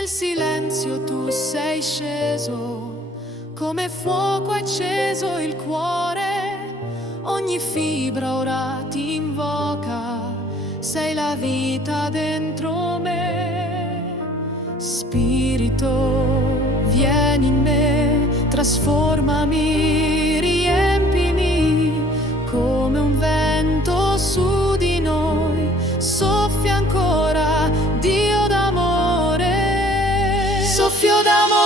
Nel silenzio tu sei sceso, come fuoco acceso il cuore, ogni fibra ora ti invoca, sei la vita dentro me. Spirito, vieni in me, trasformami, riempimi, come un vento su di noi, soffia ancora, Dio d'amore, soffio d'amore.